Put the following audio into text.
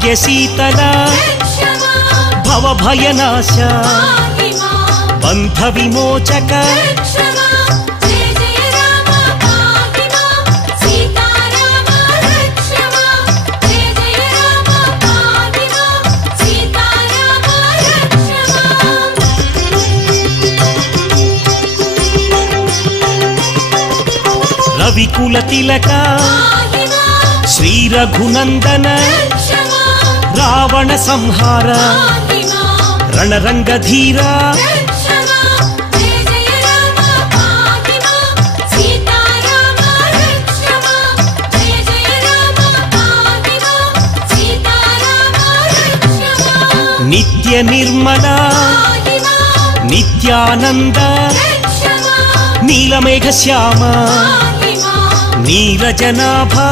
शीतल भवभयनाश बन्धविमोचक रविकुलतिलक श्री रघुनंदन रावण संहार रणरंगधीरा नित्य निर्मला नित्यानंद नीलमेघ श्याम नीरजनाभा